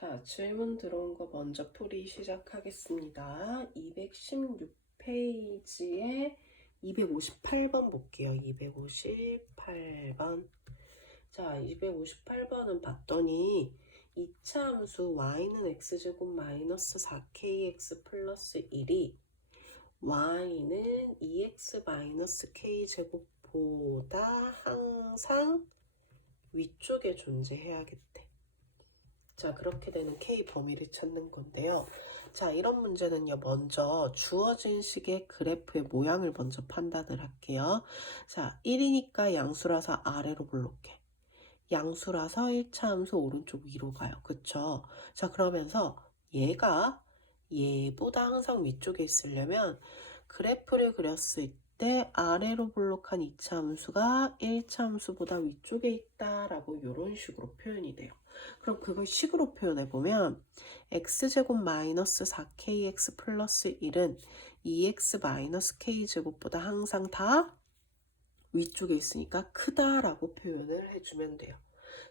자, 질문 들어온 거 먼저 풀이 시작하겠습니다. 216페이지에 258번 볼게요. 258번. 자, 258번은 봤더니 2차 함수 y는 x제곱 마이너스 4kx 플러스 1이 y는 2x 마이너스 k제곱보다 항상 위쪽에 존재해야겠대. 자, 그렇게 되는 K 범위를 찾는 건데요. 자, 이런 문제는요, 먼저 주어진 식의 그래프의 모양을 먼저 판단을 할게요. 자, 1이니까 양수라서 아래로 볼록해. 양수라서 1차 함수 오른쪽 위로 가요. 그쵸? 자, 그러면서 얘가 얘보다 항상 위쪽에 있으려면 그래프를 그렸을 때 아래로 볼록한 2차 함수가 1차 함수보다 위쪽에 있다라고 이런 식으로 표현이 돼요. 그럼 그걸 식으로 표현해보면 x제곱 마이너스 4kx 플러스 1은 2x 마이너스 k제곱보다 항상 다 위쪽에 있으니까 크다라고 표현을 해주면 돼요.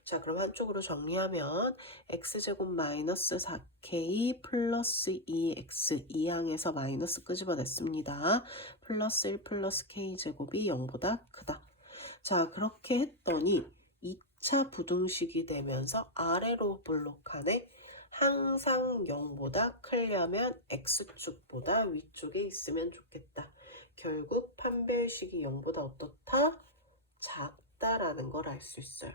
자, 그럼 한쪽으로 정리하면 x제곱 마이너스 4k 플러스 2x 이 항에서 마이너스 끄집어냈습니다. 플러스 1 플러스 k제곱이 0보다 크다. 자, 그렇게 했더니 2차 부등식이 되면서 아래로 볼록하네. 항상 0보다 크려면 x축보다 위쪽에 있으면 좋겠다. 결국 판별식이 0보다 어떻다? 작다라는 걸 알 수 있어요.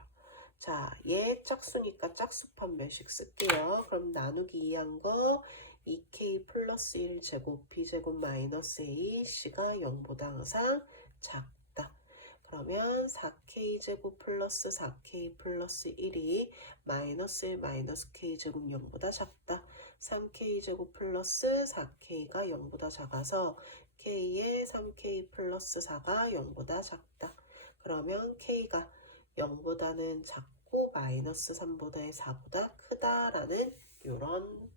자, 얘 짝수니까 짝수 판별식 쓸게요. 그럼 나누기 2한 거 2k 플러스 1제곱 b제곱 마이너스 a c가 0보다 항상 작다. 그러면 4k제곱 플러스 4k 플러스 1이 마이너스 1 마이너스 k제곱 0보다 작다. 3k제곱 플러스 4k가 0보다 작아서 k의 3k 플러스 4가 0보다 작다. 그러면 k가 0보다는 작고 마이너스 3보다의 4보다 크다라는 이런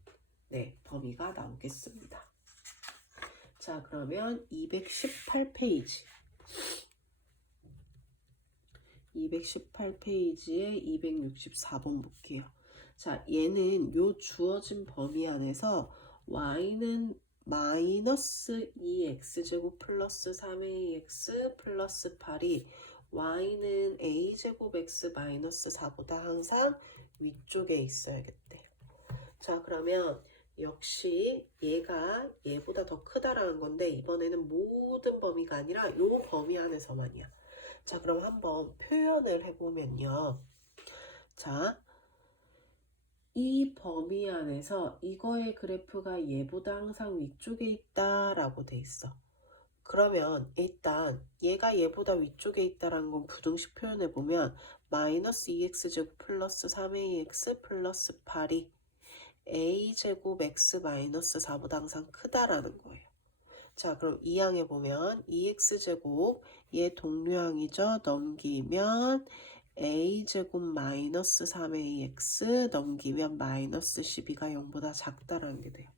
범위가 나오겠습니다. 자, 그러면 218페이지. 218페이지에 264번 볼게요. 자, 얘는 요 주어진 범위 안에서 y는 마이너스 2x제곱 플러스 3ax 플러스 8이 y는 a제곱 x 마이너스 4보다 항상 위쪽에 있어야겠대요. 자, 그러면 역시 얘가 얘보다 더 크다라는 건데 이번에는 모든 범위가 아니라 요 범위 안에서만이야. 자, 그럼 한번 표현을 해보면요. 자, 이 범위 안에서 이거의 그래프가 얘보다 항상 위쪽에 있다라고 돼 있어. 그러면 일단 얘가 얘보다 위쪽에 있다라는 건 부등식 표현해보면 마이너스 2x제곱 플러스 3ax 플러스 8이 a제곱 x 마이너스 4보다 항상 크다라는 거예요. 자, 그럼 이 항에 보면 2x제곱 얘 동류항이죠. 넘기면 a제곱 마이너스 3ax 넘기면 마이너스 12가 0보다 작다라는 게 돼요.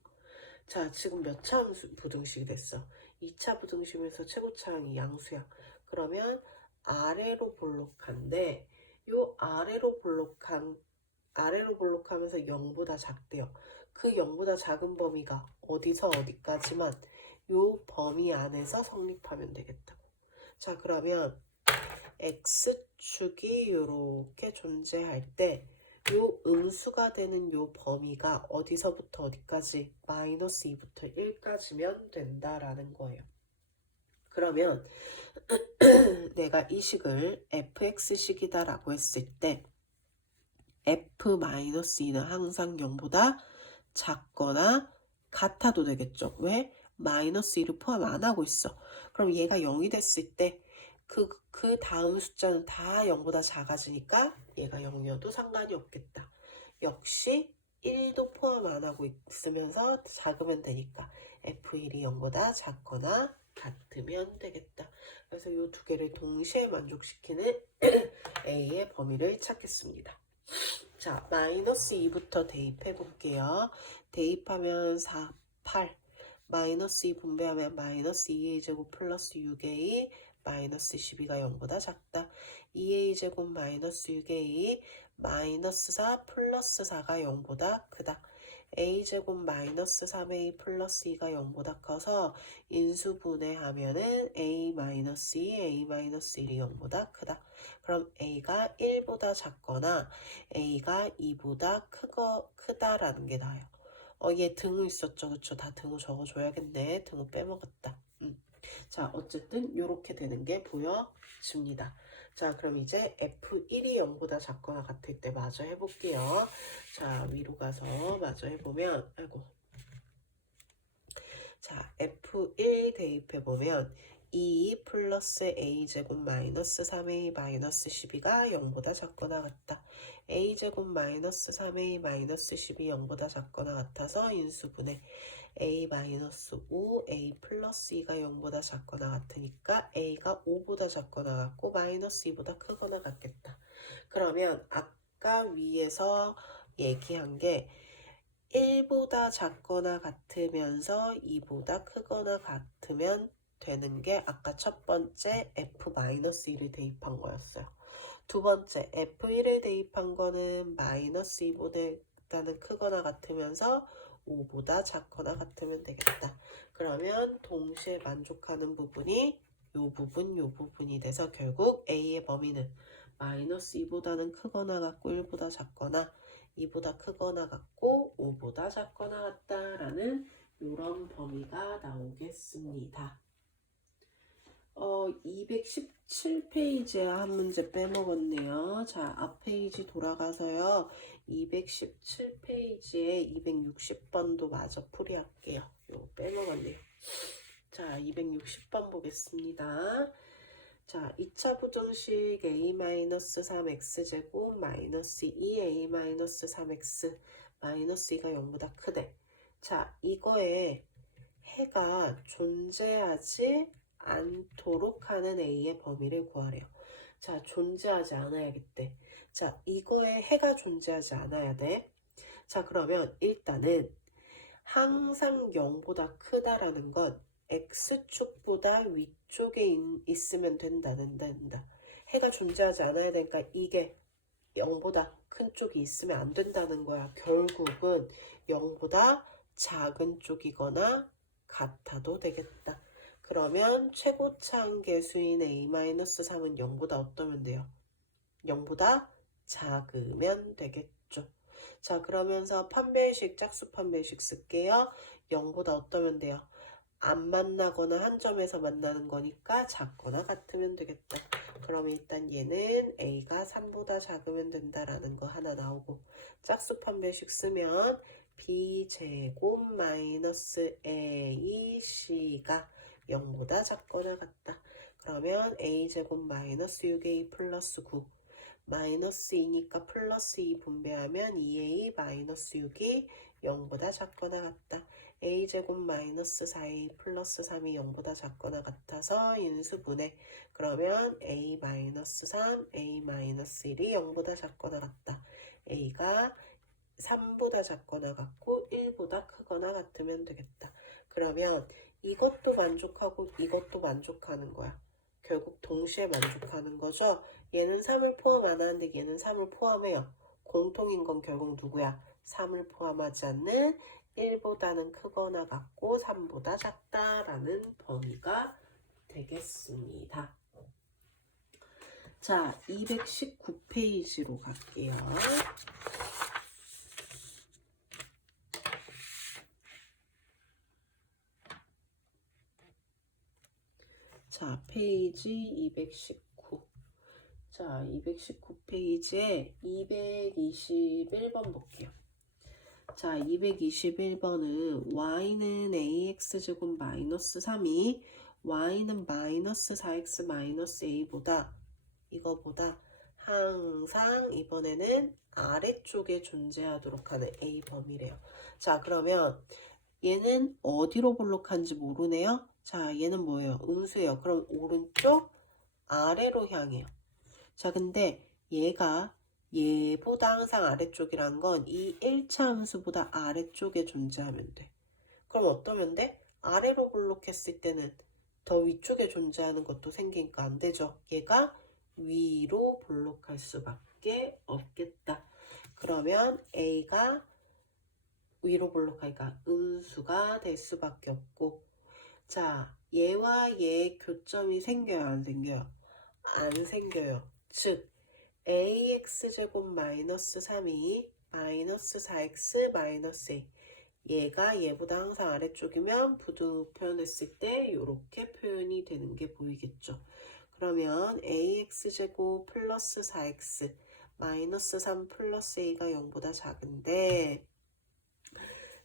자, 지금 몇 차 부등식이 됐어? 2차 부등식에서 최고차항이 양수야. 그러면 아래로 볼록한데 요 아래로 볼록하면서 0보다 작대요. 그 0보다 작은 범위가 어디서 어디까지만 요 범위 안에서 성립하면 되겠다고. 자, 그러면 x축이 이렇게 존재할 때 요 음수가 되는 요 범위가 어디서부터 어디까지? 마이너스 2부터 1까지면 된다라는 거예요. 그러면 내가 이 식을 fx식이다 라고 했을 때 f-2는 항상 0보다 작거나 같아도 되겠죠. 왜? 마이너스 2를 포함 안 하고 있어. 그럼 얘가 0이 됐을 때 그 다음 숫자는 다 0보다 작아지니까 얘가 0이어도 상관이 없겠다. 역시 1도 포함 안 하고 있으면서 작으면 되니까 f1이 0보다 작거나 같으면 되겠다. 그래서 이 두 개를 동시에 만족시키는 A의 범위를 찾겠습니다. 자, 마이너스 2부터 대입해 볼게요. 대입하면 4, 8. 마이너스 2 분배하면 마이너스 2a제곱 플러스 6a 마이너스 12가 0보다 작다. 2a제곱 마이너스 6a 마이너스 4 플러스 4가 0보다 크다. a제곱 마이너스 3a 플러스 2가 0보다 커서 인수분해하면은 a 마이너스 2, a 마이너스 1이 0보다 크다. 그럼 a가 1보다 작거나 a가 2보다 크다라는 게 나와요. 얘 등호 있었죠. 그쵸? 다 등호 적어줘야겠네. 등호 빼먹었다. 자, 어쨌든 이렇게 되는 게 보여집니다. 자, 그럼 이제 F1이 0보다 작거나 같을 때 마저 해볼게요. 자, 위로 가서 마저 해보면, 아이고. 자, F1 대입해보면 2 플러스 a제곱 마이너스 3a 마이너스 12가 0보다 작거나 같다. a제곱 마이너스 3a 마이너스 12 0보다 작거나 같아서 인수분해 a 마이너스 5 a 플러스 2가 0보다 작거나 같으니까 a가 5보다 작거나 같고 마이너스 2보다 크거나 같겠다. 그러면 아까 위에서 얘기한 게 1보다 작거나 같으면서 2보다 크거나 같으면 되는 게 아까 첫 번째 F-1을 대입한 거였어요. 두 번째 F1을 대입한 거는 마이너스 2보다는 크거나 같으면서 5보다 작거나 같으면 되겠다. 그러면 동시에 만족하는 부분이 요 부분이 돼서 결국 A의 범위는 마이너스 2보다는 크거나 같고 1보다 작거나 2보다 크거나 같고 5보다 작거나 같다라는 이런 범위가 나오겠습니다. 217페이지에 한 문제 빼먹었네요. 자, 앞 페이지 돌아가서요. 217페이지에 260번도 마저 풀이할게요. 이거 빼먹었네요. 자, 260번 보겠습니다. 자, 2차 부정식 a-3x제곱 마이너스 2a-3x 마이너스 2가 0보다 크대. 자, 이거에 해가 존재하지 않도록 하는 a의 범위를 구하래요. 자, 존재하지 않아야겠대. 자, 이거에 해가 존재하지 않아야 돼. 자, 그러면 일단은 항상 0보다 크다라는 건 x축보다 위쪽에 있으면 된다. 해가 존재하지 않아야 되니까 이게 0보다 큰 쪽이 있으면 안 된다는 거야. 결국은 0보다 작은 쪽이거나 같아도 되겠다. 그러면 최고차 한계수인 a-3은 0보다 어떠면 돼요? 0보다 작으면 되겠죠. 자, 그러면서 판별식, 짝수 판별식 쓸게요. 0보다 어떠면 돼요? 안 만나거나 한 점에서 만나는 거니까 작거나 같으면 되겠다. 그러면 일단 얘는 a가 3보다 작으면 된다라는 거 하나 나오고, 짝수 판별식 쓰면 b제곱 마이너스 ac가 0보다 작거나 같다. 그러면 a제곱 마이너스 6a 플러스 9 마이너스 2니까 플러스 2 분배하면 2a 마이너스 6이 0보다 작거나 같다. a제곱 마이너스 4a 플러스 3이 0보다 작거나 같아서 인수분해. 그러면 a 마이너스 3, a 마이너스 1이 0보다 작거나 같다. a가 3보다 작거나 같고 1보다 크거나 같으면 되겠다. 그러면 이것도 만족하고 이것도 만족하는 거야. 결국 동시에 만족하는 거죠. 얘는 3을 포함 안 하는데 얘는 3을 포함해요. 공통인 건 결국 누구야? 3을 포함하지 않는 1보다는 크거나 같고 3보다 작다라는 범위가 되겠습니다. 자, 219페이지로 갈게요. 자, 페이지 219. 자, 219페이지에 221번 볼게요. 자, 221번은 y는 ax제곱 마이너스 3이 y는 마이너스 4x 마이너스 a보다 이거보다 항상 이번에는 아래쪽에 존재하도록 하는 a 범위래요. 자, 그러면 얘는 어디로 볼록한지 모르네요. 자, 얘는 뭐예요? 음수예요. 그럼 오른쪽 아래로 향해요. 자, 근데 얘가 얘보다 항상 아래쪽이란 건 이 1차 함수보다 아래쪽에 존재하면 돼. 그럼 어떠면 돼? 아래로 볼록했을 때는 더 위쪽에 존재하는 것도 생기니까 안 되죠. 얘가 위로 볼록할 수밖에 수밖에 없겠다. 그러면 A가 위로 볼록하니까 음수가 될 수밖에 없고, 자, 얘와 얘의 교점이 생겨요, 안 생겨요? 안 생겨요. 즉 ax제곱 마이너스 3이 마이너스 4x 마이너스 a, 얘가 얘보다 항상 아래쪽이면 부등 표현했을 때 이렇게 표현이 되는 게 보이겠죠. 그러면 ax제곱 플러스 4x 마이너스 3 플러스 a가 0보다 작은데,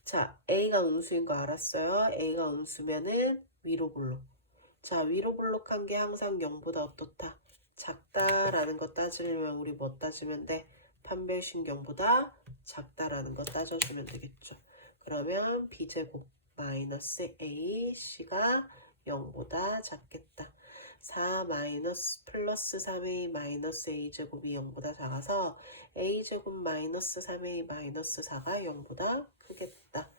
자, a가 음수인 거 알았어요. a가 음수면은 위로 볼록. 자, 위로 볼록한 게 항상 0보다 어떻다? 작다라는 거 따지려면 우리 뭐 따지면 돼? 판별신경보다 작다라는 거 따져주면 되겠죠. 그러면 b제곱 마이너스 ac가 0보다 작겠다. 4 마이너스 플러스 3a 마이너스 a제곱이 0보다 작아서 a제곱 마이너스 3a 마이너스 4가 0보다 크겠다.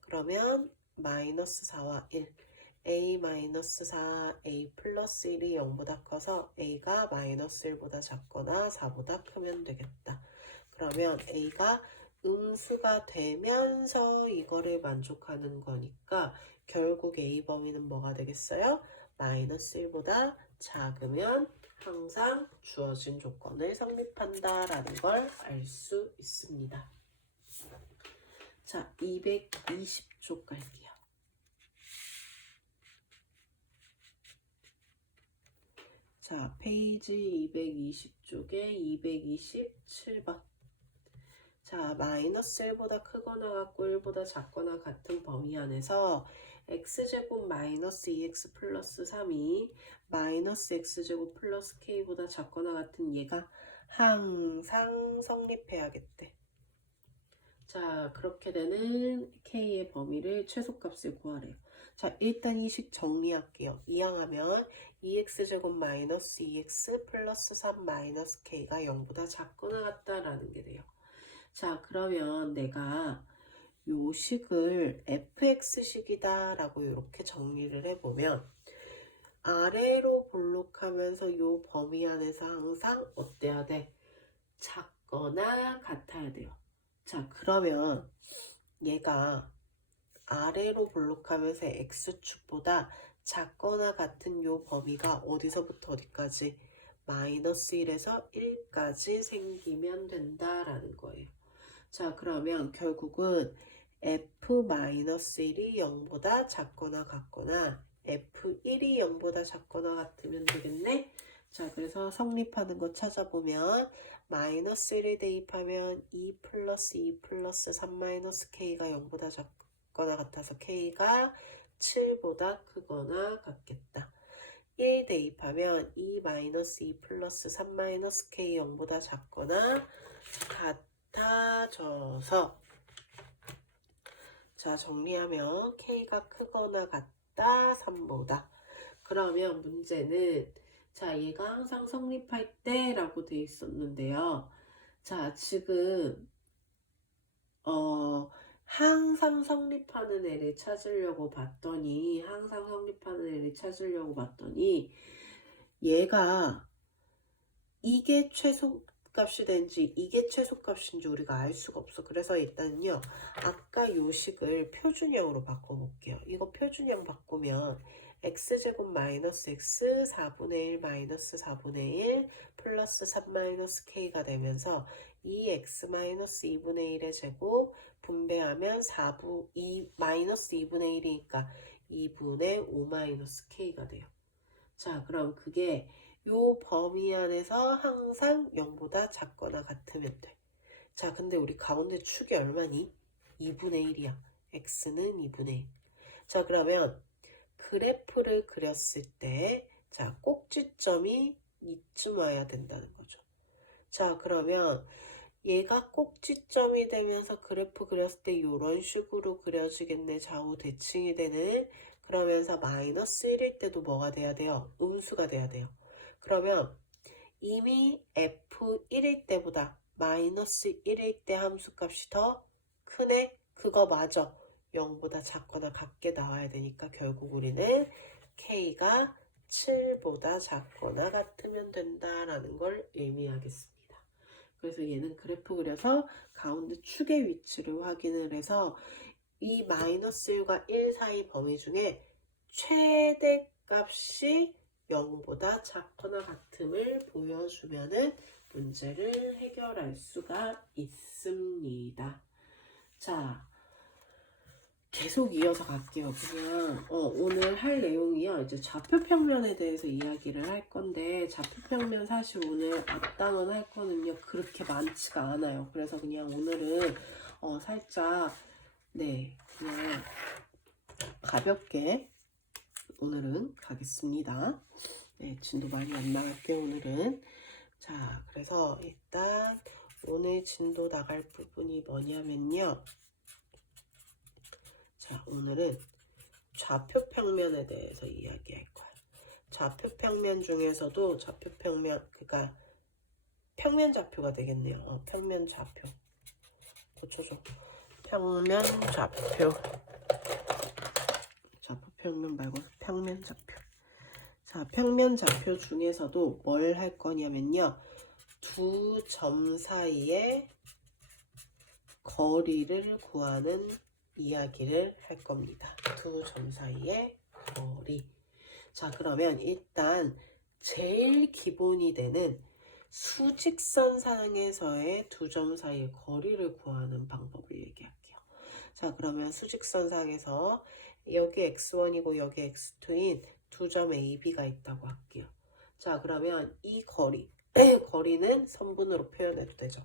그러면 마이너스 4와 1, a 마이너스 4, a 플러스 1이 0보다 커서 a가 마이너스 1보다 작거나 4보다 크면 되겠다. 그러면 a가 음수가 되면서 이거를 만족하는 거니까 결국 a 범위는 뭐가 되겠어요? 마이너스 1보다 작으면 항상 주어진 조건을 성립한다라는 걸 알 수 있습니다. 자, 220쪽 갈게요. 자, 페이지 220쪽에 227번. 자, 마이너스 1보다 크거나 같고 1보다 작거나 같은 범위 안에서 x제곱 마이너스 2x 플러스 3이 마이너스 x제곱 플러스 k보다 작거나 같은 얘가 항상 성립해야겠대. 자, 그렇게 되는 k의 범위를 최소값을 구하래요. 자, 일단 이 식 정리할게요. 이항하면 2x제곱 마이너스 2x 플러스 3 마이너스 k가 0보다 작거나 같다라는 게 돼요. 자, 그러면 내가 요 식을 fx식이다 라고 이렇게 정리를 해보면 아래로 볼록하면서 요 범위 안에서 항상 어때야 돼? 작거나 같아야 돼요. 자, 그러면 얘가 아래로 볼록하면서 x축보다 작거나 같은 요 범위가 어디서부터 어디까지? 마이너스 1에서 1까지 생기면 된다라는 거예요. 자, 그러면 결국은 f-1이 0보다 작거나 같거나 f1이 0보다 작거나 같으면 되겠네. 자, 그래서 성립하는 거 찾아보면 마이너스 1을 대입하면 2 플러스 2 플러스 3 마이너스 k가 0보다 작거나 같아서 k가 7보다 크거나 같겠다. 1 대입하면 2 마이너스 2 플러스 3 마이너스 k 0보다 작거나 같아져서, 자, 정리하면 k가 크거나 같다 3보다. 그러면 문제는, 자, 얘가 항상 성립할 때 라고 돼 있었는데요. 자, 지금 항상 성립하는 애를 찾으려고 봤더니 얘가 이게 최소값이 된지 이게 최소값인지 우리가 알 수가 없어. 그래서 일단요, 아까 요 식을 표준형으로 바꿔볼게요. 이거 표준형 바꾸면 x제곱 마이너스 x 4분의 1 마이너스 4분의 1 플러스 3 마이너스 k가 되면서 2x 마이너스 2분의 1의 제곱 분배하면 마이너스 2분의 1이니까 2분의 5 마이너스 k가 돼요. 자, 그럼 그게 요 범위 안에서 항상 0보다 작거나 같으면 돼. 자, 근데 우리 가운데 축이 얼마니? 2분의 1이야. x는 2분의 1. 자, 그러면 그래프를 그렸을 때, 자, 꼭지점이 이쯤 와야 된다는 거죠. 자, 그러면 얘가 꼭지점이 되면서 그래프 그렸을 때 이런 식으로 그려지겠네. 좌우 대칭이 되는. 그러면서 마이너스 1일 때도 뭐가 돼야 돼요? 음수가 돼야 돼요. 그러면 이미 f1일 때보다 마이너스 1일 때 함수값이 더 크네? 그거 맞아. 0보다 작거나 같게 나와야 되니까 결국 우리는 k가 7보다 작거나 같으면 된다라는 걸 의미하겠습니다. 그래서 얘는 그래프 그려서 가운데 축의 위치를 확인을 해서 이 마이너스 1과 1 사이 범위 중에 최대값이 0보다 작거나 같음을 보여주면은 문제를 해결할 수가 있습니다. 자, 계속 이어서 갈게요. 그냥 오늘 할 내용이요. 이제 좌표평면에 대해서 이야기를 할 건데 좌표평면 사실 오늘 앞단원 할 거는요. 그렇게 많지가 않아요. 그래서 그냥 오늘은 살짝 네 그냥 가볍게 오늘은 가겠습니다. 네, 진도 많이 안 나갈게요. 오늘은. 자, 그래서 일단 오늘 진도 나갈 부분이 뭐냐면요. 자, 오늘은 좌표평면에 대해서 이야기할 거야. 좌표평면 중에서도 좌표평면, 그러니까 평면좌표가 되겠네요. 평면좌표. 고쳐줘. 평면좌표. 좌표평면 말고 평면좌표. 자, 평면좌표 중에서도 뭘 할 거냐면요. 두 점 사이의 거리를 구하는 이야기를 할 겁니다. 두 점 사이의 거리. 자, 그러면 일단 제일 기본이 되는 수직선상에서의 두 점 사이의 거리를 구하는 방법을 얘기할게요. 자, 그러면 수직선상에서 여기 x1이고 여기 x2인 두 점 AB가 있다고 할게요. 자, 그러면 이 거리는 선분으로 표현해도 되죠.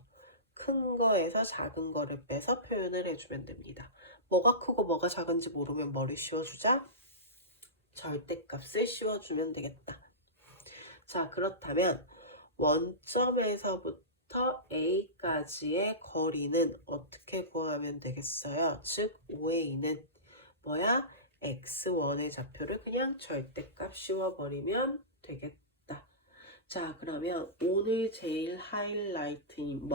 큰 거에서 작은 거를 빼서 표현을 해주면 됩니다. 뭐가 크고 뭐가 작은지 모르면 뭐를 씌워주자? 절대값을 씌워주면 되겠다. 자, 그렇다면 원점에서부터 A까지의 거리는 어떻게 구하면 되겠어요? 즉 5A는 뭐야? x1의 좌표를 그냥 절대값 씌워버리면 되겠다. 자, 그러면 오늘 제일 하이라이트인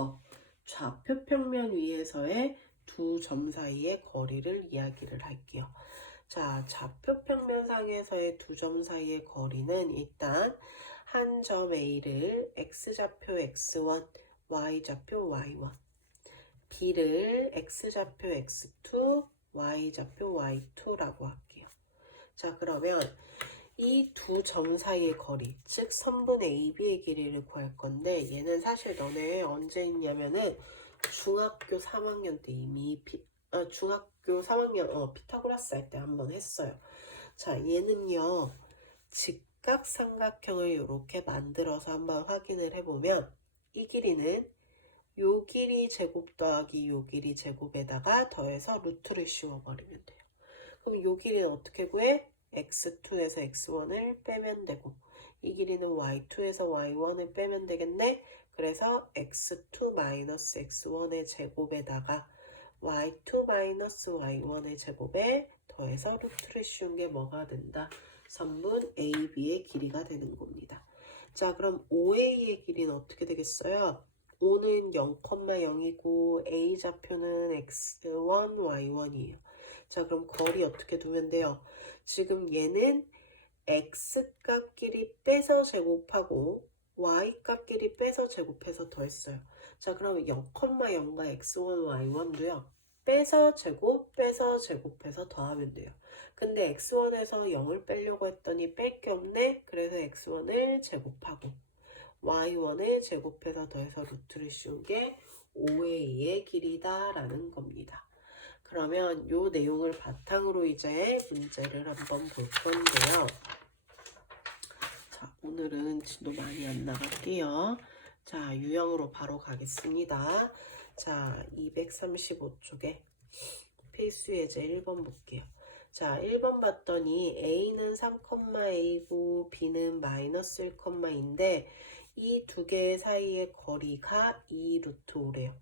좌표평면 위에서의 두 점 사이의 거리를 이야기를 할게요. 자, 좌표평면상에서의 두 점 사이의 거리는 일단 한 점 A를 x좌표 x1, y좌표 y1, B를 x좌표 x2, y좌표 y2라고 할게요. 자, 그러면 이 두 점 사이의 거리, 즉 선분 AB의 길이를 구할 건데 얘는 사실 너네 언제 있냐면은 중학교 3학년 때 이미 중학교 3학년 피타고라스 할 때 한번 했어요. 자, 얘는요 직각삼각형을 이렇게 만들어서 한번 확인을 해보면 이 길이는 요 길이 제곱 더하기 요 길이 제곱에다가 더해서 루트를 씌워버리면 돼요. 그럼 요 길이는 어떻게 구해? x2에서 x1을 빼면 되고 이 길이는 y2에서 y1을 빼면 되겠네. 그래서 x2-x1의 제곱에다가 y2-y1의 제곱에 더해서 루트를 씌운 게 뭐가 된다? 선분 AB의 길이가 되는 겁니다. 자, 그럼 OA의 길이는 어떻게 되겠어요? O는 0,0이고 A좌표는 x1, y1이에요. 자, 그럼 거리 어떻게 두면 돼요? 지금 얘는 x값끼리 빼서 제곱하고 y값끼리 빼서 제곱해서 더했어요. 자, 그러면 0,0과 x1, y1도요. 빼서 제곱해서 더하면 돼요. 근데 x1에서 0을 빼려고 했더니 뺄 게 없네. 그래서 x1을 제곱하고 y1을 제곱해서 더해서 루트를 씌운 게 5a의 길이다 라는 겁니다. 그러면 이 내용을 바탕으로 이제 문제를 한번 볼 건데요. 자, 오늘은 진도 많이 안 나갈게요. 자, 유형으로 바로 가겠습니다. 자, 235쪽에 필수 예제 1번 볼게요. 자, 1번 봤더니 A는 3,A고 B는 마이너스 1,인데 이 두 개 사이의 거리가 2 루트 5래요.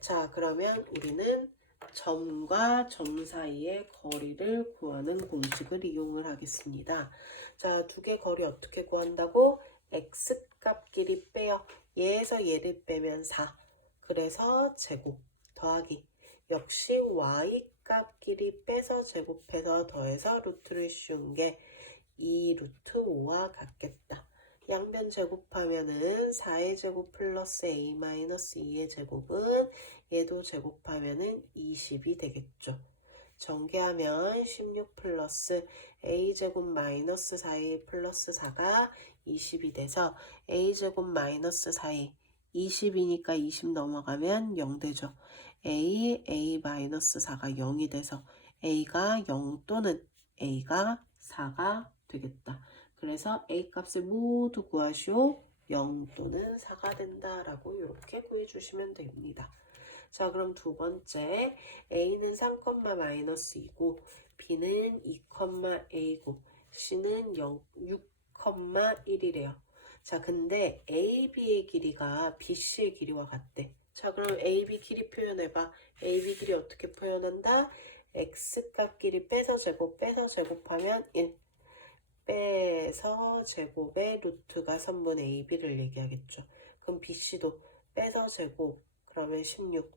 자, 그러면 우리는 점과 점 사이의 거리를 구하는 공식을 이용을 하겠습니다. 자, 두 개 거리 어떻게 구한다고? x값끼리 빼요. 얘에서 얘를 빼면 4. 그래서 제곱 더하기. 역시 y값끼리 빼서 제곱해서 더해서 루트를 씌운 게 2 루트 5와 같겠다. 양변 제곱하면은 4의 제곱 플러스 a 마이너스 2의 제곱은 얘도 제곱하면은 20이 되겠죠. 전개하면 16 플러스 a제곱 마이너스 4a 플러스 4가 20이 돼서 a제곱 마이너스 4a 20이니까 20 넘어가면 0 되죠. a 마이너스 4가 0이 돼서 a가 0 또는 a가 4가 되겠다. 그래서 a 값을 모두 구하시오. 0 또는 4가 된다라고 이렇게 구해주시면 됩니다. 자, 그럼 두 번째 a는 3, 마이너스 2고 b는 2, a고 c는 6, 1이래요. 자, 근데 AB의 길이가 BC의 길이와 같대. 자, 그럼 AB 길이 표현해봐. AB 길이 어떻게 표현한다? X값 길이 빼서 제곱하면 1. 빼서 제곱의 루트가 3분의 AB를 얘기하겠죠. 그럼 BC도 빼서 제곱, 그러면 16.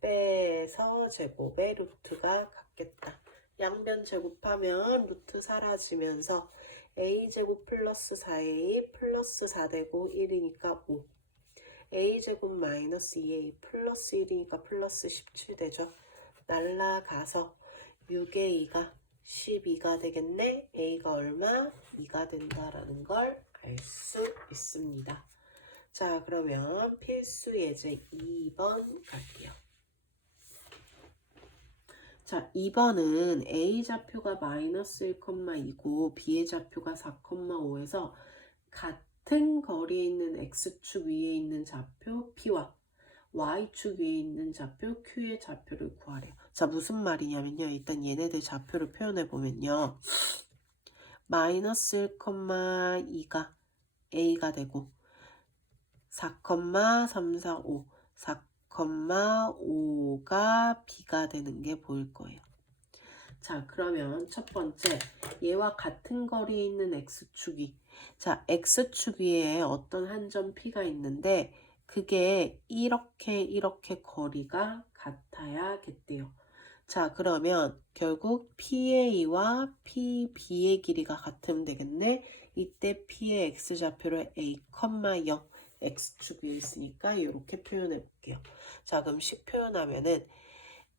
빼서 제곱의 루트가 같겠다. 양변 제곱하면 루트 사라지면서 a제곱 플러스 4a 플러스 4 되고 1이니까 5. a제곱 마이너스 2a 플러스 1이니까 플러스 17 되죠. 날라가서 6의 2가 12가 되겠네. a가 얼마? 2가 된다라는 걸 알 수 있습니다. 자, 그러면 필수 예제 2번 갈게요. 자, 2번은 A 좌표가 마이너스 1,2고 B의 좌표가 4,5에서 같은 거리에 있는 X축 위에 있는 좌표 P와 Y축 위에 있는 좌표 Q의 좌표를 구하래요. 자, 무슨 말이냐면요. 일단 얘네들 좌표를 표현해 보면요. 마이너스 1,2가 A가 되고 4,345, 4,5가 B가 되는 게 보일 거예요. 자, 그러면 첫 번째, 얘와 같은 거리에 있는 X축이, 자, X축 위에 어떤 한 점 P가 있는데 그게 이렇게 거리가 같아야겠대요. 자, 그러면 결국 PA와 PB의 길이가 같으면 되겠네. 이때 P의 X좌표를 A, 0 X축 위에 있으니까 이렇게 표현해 볼게요. 자, 그럼 식 표현하면은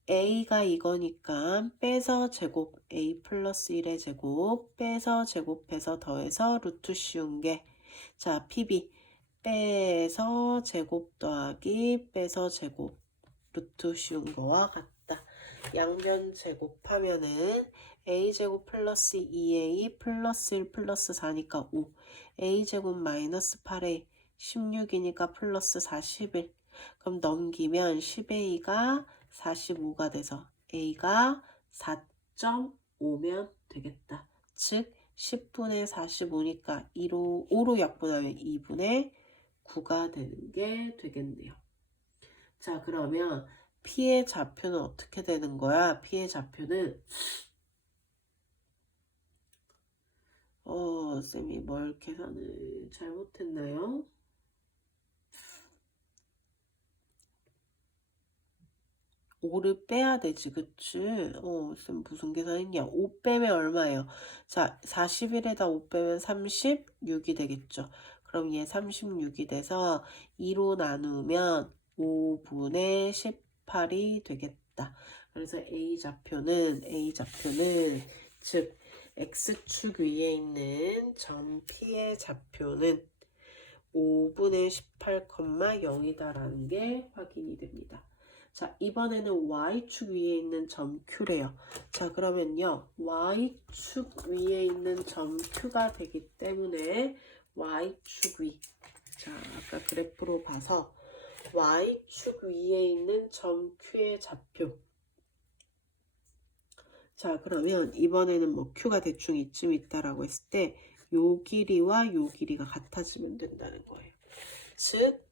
A가 이거니까 빼서 제곱 A 플러스 1의 제곱 빼서 제곱해서 더해서 루트 씌운 게, 자, PB 빼서 제곱 더하기 빼서 제곱 루트 씌운 거와 같다. 양변 제곱하면은 a제곱 플러스 2a 플러스 1 플러스 4니까 5, a제곱 마이너스 8a 16이니까 플러스 41. 그럼 넘기면 10a가 45가 돼서 a가 4.5면 되겠다. 즉 10분의 45니까 5로 약분하면 2분의 9가 되는 게 되겠네요. 자, 그러면 P의 좌표는 어떻게 되는 거야? P의 좌표는 쌤이 뭘 계산을 잘못했나요? 5를 빼야 되지, 그치? 쌤 무슨 계산했냐? 5 빼면 얼마예요? 자, 41에다 5 빼면 36이 되겠죠. 그럼 얘 36이 돼서 2로 나누면 5분의 18이 되겠다. 그래서 A좌표는 즉 X축 위에 있는 점 P의 좌표는 5분의 18,0이다라는 게 확인이 됩니다. 자, 이번에는 Y축 위에 있는 점 Q래요. 자, 그러면요. Y축 위에 있는 점 Q가 되기 때문에 Y축 위. 자, 아까 그래프로 봐서 Y축 위에 있는 점 Q의 좌표. 자, 그러면 이번에는 뭐 Q가 대충 이쯤 있다라고 했을 때 요 길이와 요 길이가 같아지면 된다는 거예요. 즉,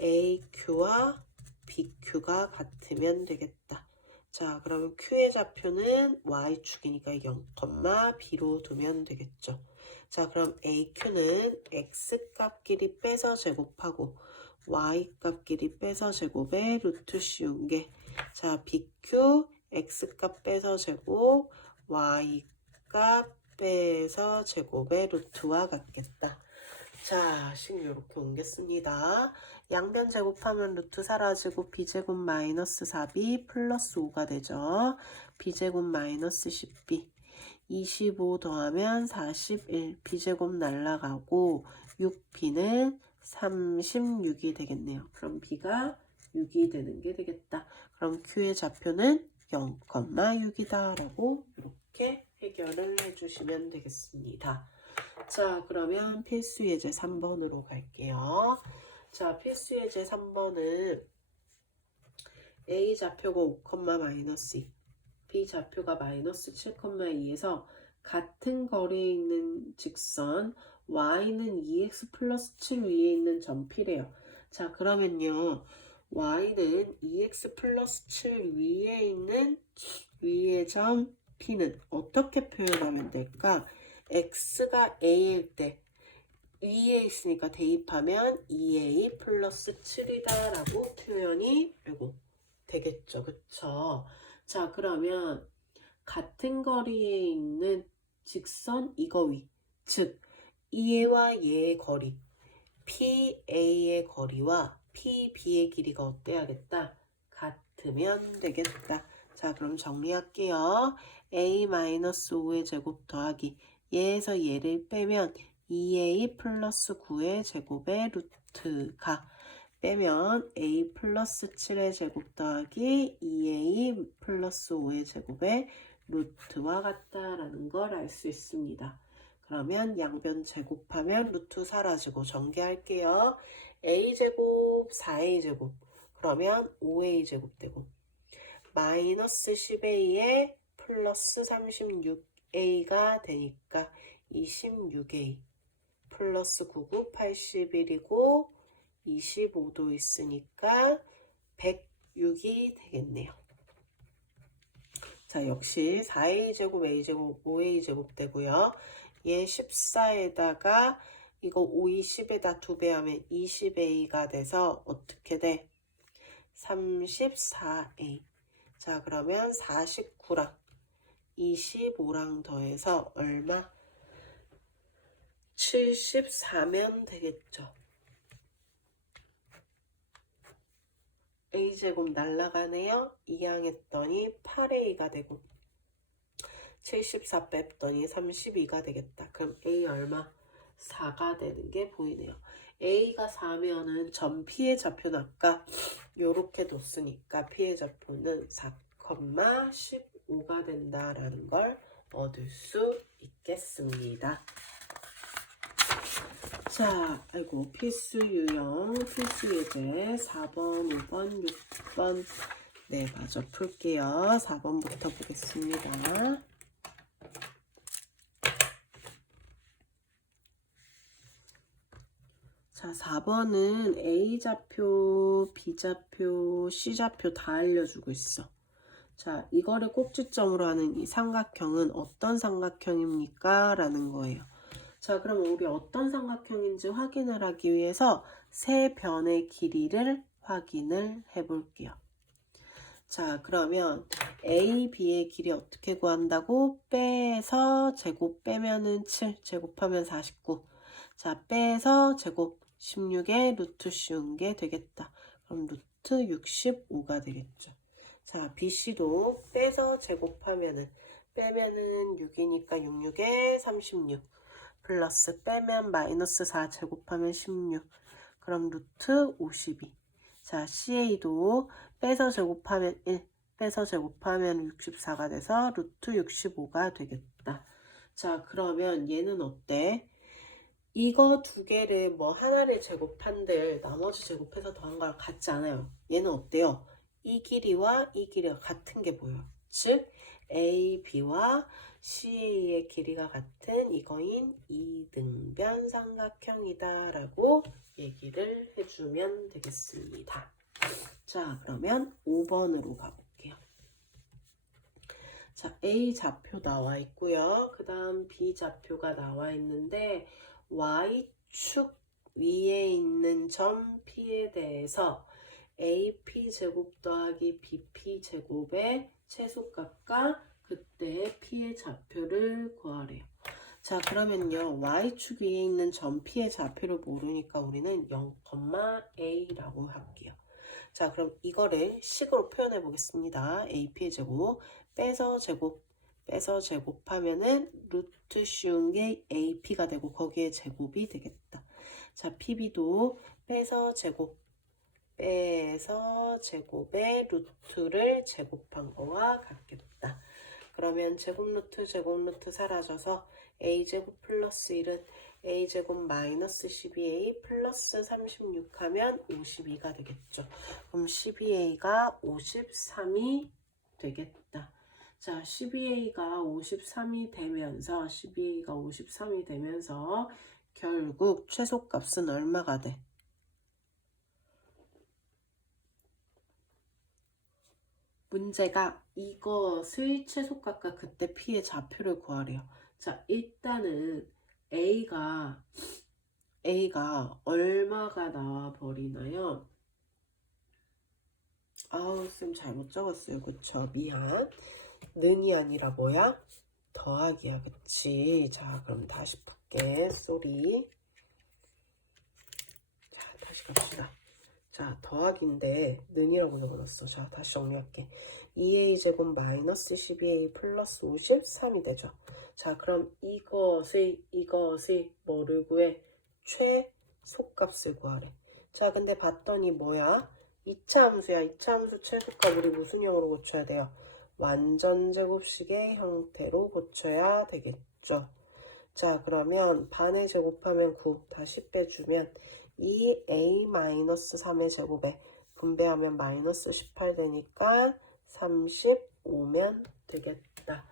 AQ와 BQ가 같으면 되겠다. 자, 그러면 Q의 좌표는 Y축이니까 0, B로 두면 되겠죠. 자, 그럼 AQ는 X값끼리 빼서 제곱하고 Y값끼리 빼서 제곱에 루트 씌운 게, 자, BQ X값 빼서 제곱 Y값 빼서 제곱의 루트와 같겠다. 자, 식 이렇게 옮겼습니다. 양변 제곱하면 루트 사라지고 b제곱 마이너스 4b 플러스 5가 되죠. b제곱 마이너스 10b 25 더하면 41 b제곱 날라가고 6b는 36이 되겠네요. 그럼 b가 6이 되는 게 되겠다. 그럼 q의 좌표는 0,6이다 라고 이렇게 해결을 해주시면 되겠습니다. 자, 그러면 필수 예제 3번으로 갈게요. 자, 필수 예제 3번은 A 좌표가 5, 마이너스 2, B 좌표가 마이너스 7,2에서 같은 거리에 있는 직선 Y는 2x 플러스 7 위에 있는 점 P래요. 자, 그러면요. Y는 2x 플러스 7 위에 있는 위의 점 P는 어떻게 표현하면 될까? x가 a일 때 위에 있으니까 대입하면 2a 플러스 7이다 라고 표현이 되겠죠. 그쵸? 자, 그러면 같은 거리에 있는 직선 이거 위, 즉 얘와 얘의 거리 PA의 거리와 PB의 길이가 어때야겠다? 같으면 되겠다. 자, 그럼 정리할게요. A-5의 제곱 더하기 얘에서 얘를 빼면 2A 플러스 9의 제곱의 루트가 빼면 A 플러스 7의 제곱 더하기 2A 플러스 5의 제곱의 루트와 같다라는 걸 알 수 있습니다. 그러면 양변 제곱하면 루트 사라지고 전개할게요. A제곱 4A제곱 그러면 5A제곱 되고 마이너스 10A에 플러스 36A가 되니까 26A 플러스 99 81이고 25도 있으니까 106이 되겠네요. 자, 역시 4A제곱 A제곱 5A제곱 되고요. 얘 14에다가 이거 5, 10에다 2배 하면 20A가 돼서 어떻게 돼? 34A. 자, 그러면 49랑 25랑 더해서 얼마? 74면 되겠죠. A제곱 날라가네요. 이항했더니 8A가 되고 74 뺐더니 32가 되겠다. 그럼 A 얼마? 4가 되는 게 보이네요. A가 4면은 점 P의 좌표는 아까 요렇게 뒀으니까 P의 좌표는 4,15가 된다라는 걸 얻을 수 있겠습니다. 자, 아이고, 필수 유형, 필수 예제 4번, 5번, 6번 네, 마저 풀게요. 4번부터 보겠습니다. 자, 4번은 A좌표, B좌표, C좌표 다 알려주고 있어. 자, 이거를 꼭지점으로 하는 이 삼각형은 어떤 삼각형입니까? 라는 거예요. 자, 그럼 우리 어떤 삼각형인지 확인을 하기 위해서 세 변의 길이를 확인을 해 볼게요. 자, 그러면 A, B의 길이 어떻게 구한다고? 빼서 제곱 빼면은 7, 제곱하면 49. 자, 빼서 제곱 16에 루트 씌운 게 되겠다. 그럼 루트 65가 되겠죠. 자, BC도 빼서 제곱하면은 빼면은 6이니까 66에 36 플러스 빼면 마이너스 4 제곱하면 16 그럼 루트 52. 자, CA도 빼서 제곱하면 1 빼서 제곱하면 64가 돼서 루트 65가 되겠다. 자, 그러면 얘는 어때? 이거 두 개를 뭐 하나를 제곱한들 나머지 제곱해서 더한 거랑 같지 않아요. 얘는 어때요? 이 길이와 이 길이가 같은 게 보여요. 즉 A, B와 CA의 길이가 같은 이거인 이등변 삼각형이다 라고 얘기를 해주면 되겠습니다. 자, 그러면 5번으로 가볼게요. 자, A 좌표 나와 있고요. 그 다음 B 좌표가 나와 있는데 Y축 위에 있는 점 P에 대해서 AP제곱 더하기 BP제곱의 최소값과 그때 P의 좌표를 구하래요. 자, 그러면요. y축 위에 있는 점 P의 좌표를 모르니까 우리는 0,a라고 할게요. 자, 그럼 이거를 식으로 표현해 보겠습니다. AP의 제곱 빼서 제곱하면은 루트 씌운 게 AP가 되고 거기에 제곱이 되겠다. 자, PB도 빼서 제곱에 루트를 제곱한 거와 같겠다. 그러면 제곱 루트 사라져서 a제곱 플러스 1은 a제곱 마이너스 12a 플러스 36 하면 52가 되겠죠. 그럼 12a가 53이 되겠다. 자, 12a가 53이 되면서 결국 최소값은 얼마가 돼? 문제가 이것의 최소값과 그때 P의 좌표를 구하래요. 자, 일단은 A가 얼마가 나와버리나요? 아우, 쌤 잘못 적었어요. 그쵸? 미안. 는이 아니라 뭐야? 더하기야. 그치? 자, 그럼 다시 볼게. 쏘리. 자, 다시 갑시다. 자, 더하기인데 는이라고 적어놨어. 자, 다시 정리할게. 2a제곱 마이너스 12a 플러스 53이 되죠. 자, 그럼 이것의 뭐를 구해? 최소값을 구하래. 자, 근데 봤더니 뭐야? 2차 함수야. 2차 함수 최소값 우리 무슨 형으로 고쳐야 돼요? 완전 제곱식의 형태로 고쳐야 되겠죠. 자, 그러면 반에 제곱하면 9 다시 빼주면 2a-3의 제곱에 분배하면 마이너스 18 되니까 35면 되겠다.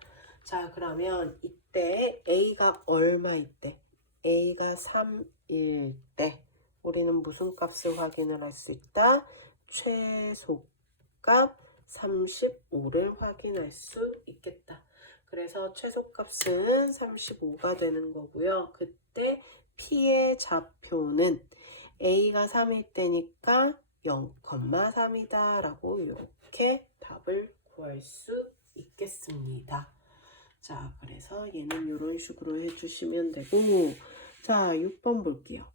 자, 그러면 이때 a가 얼마일 때? a가 3일 때 우리는 무슨 값을 확인을 할 수 있다? 최소값 35를 확인할 수 있겠다. 그래서 최소값은 35가 되는 거고요. 그때 P의 좌표는 A가 3일 때니까 0,3이다 라고 이렇게 답을 구할 수 있겠습니다. 자, 그래서 얘는 이런 식으로 해주시면 되고, 자, 6번 볼게요.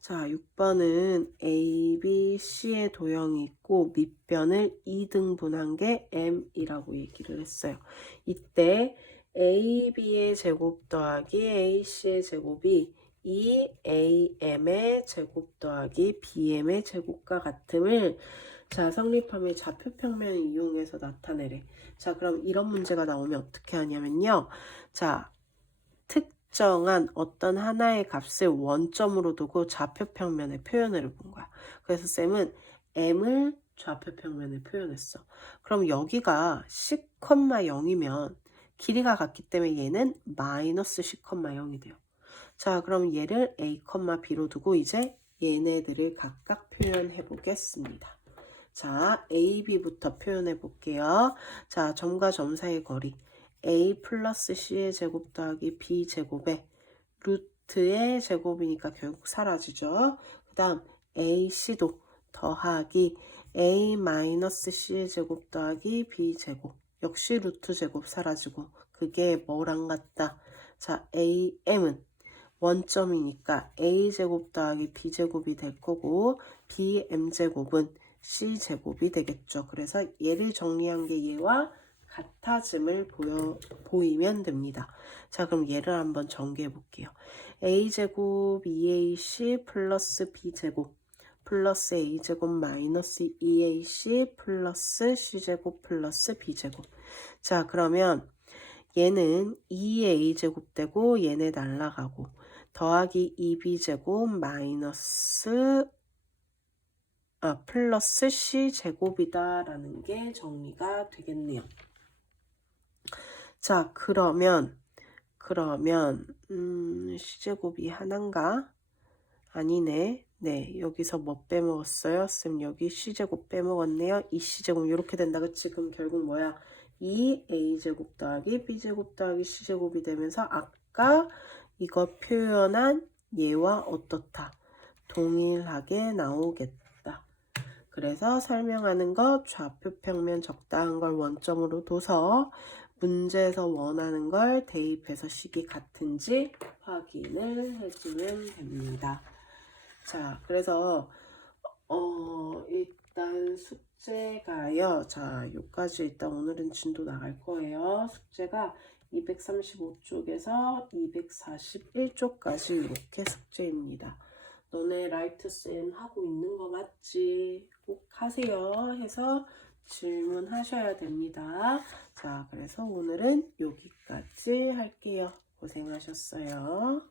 자, 6번은 A, B, C의 도형이 있고 밑변을 2등분한 게 M이라고 얘기를 했어요. 이때 A, B의 제곱 더하기 A, C의 제곱이 2AM의 제곱 더하기 BM의 제곱과 같음을 자, 성립함의 좌표평면을 이용해서 나타내래. 자, 그럼 이런 문제가 나오면 어떻게 하냐면요. 자, 특정한 어떤 하나의 값을 원점으로 두고 좌표평면에 표현을 해본 거야. 그래서 쌤은 m을 좌표평면에 표현했어. 그럼 여기가 10,0이면 길이가 같기 때문에 얘는 마이너스 10,0이 돼요. 자, 그럼 얘를 a, b로 두고 이제 얘네들을 각각 표현해 보겠습니다. 자, a, b부터 표현해 볼게요. 자, 점과 점 사이의 거리. a 플러스 c의 제곱 더하기 b 제곱에 루트의 제곱이니까 결국 사라지죠. 그 다음 ac도 더하기 a 마이너스 c의 제곱 더하기 b 제곱 역시 루트 제곱 사라지고 그게 뭐랑 같다. 자, am은 원점이니까 a제곱 더하기 b제곱이 될 거고 bm제곱은 c제곱이 되겠죠. 그래서 얘를 정리한 게 얘와 같아짐을 보이면 됩니다. 자, 그럼 얘를 한번 전개해 볼게요. a제곱 2ac 플러스 b제곱 플러스 a제곱 마이너스 2ac 플러스 c제곱 플러스 b제곱. 자, 그러면 얘는 2a제곱 되고 얘네 날라가고 더하기 2b제곱 마이너스 플러스 c제곱이다 라는 게 정리가 되겠네요. 자, 그러면 c제곱이 하나인가? 아니네. 네, 여기서 뭐 빼먹었어요? 쌤 여기 c제곱 빼먹었네요. 이 c제곱 이렇게 된다. 그치? 그럼 결국 뭐야? 2a제곱 더하기 b제곱 더하기 c제곱이 되면서 아까 이거 표현한 얘와 어떻다? 동일하게 나오겠다. 그래서 설명하는 것 좌표평면 적당한 걸 원점으로 둬서 문제에서 원하는 걸 대입해서 식이 같은지 확인을 해주면 됩니다. 자, 그래서 일단 숙제가요. 자, 요까지 일단 오늘은 진도 나갈 거예요. 숙제가 235쪽에서 241쪽까지 이렇게 숙제입니다. 너네 라이트 쌤 하고 있는 거 맞지? 꼭 하세요 해서 질문하셔야 됩니다. 자, 그래서 오늘은 여기까지 할게요. 고생하셨어요.